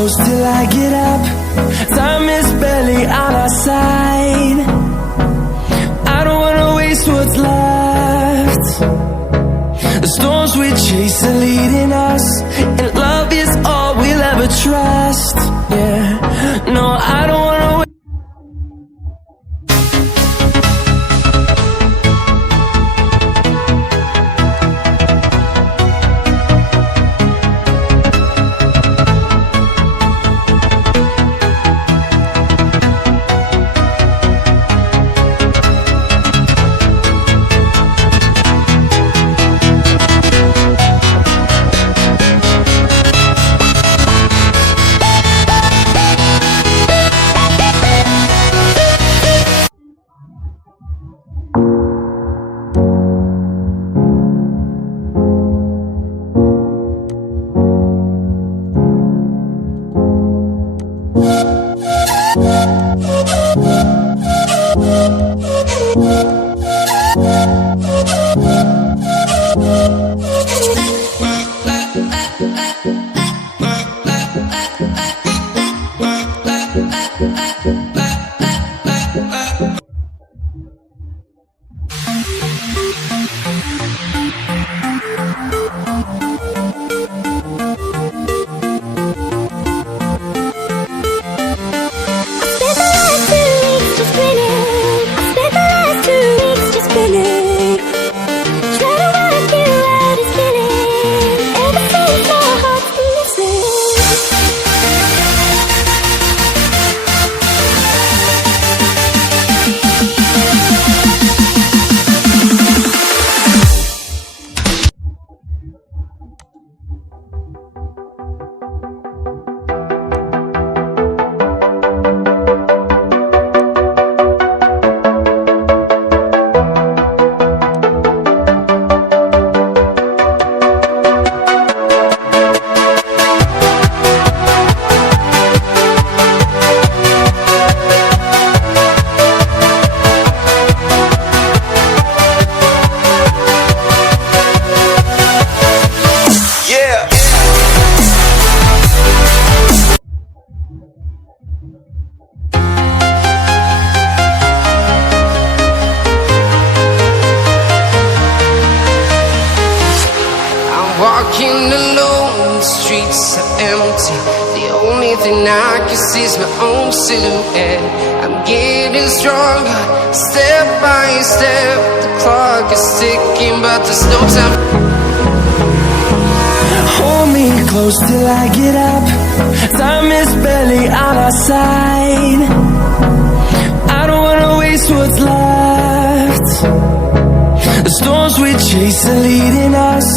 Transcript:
close till I get up. Time is barely on our side. I don't wanna waste what's left. The storms we chase are leading us, and love is all we'll ever trust. Yeah, no, I don't wanna wait. Walking alone, the streets are empty. The only thing I can see is my own silhouette. I'm getting stronger, step by step. The clock is ticking, but there's no time. Hold me close till I get up. Time is barely on our side. I don't wanna waste what's left. The storms we chase are leading us,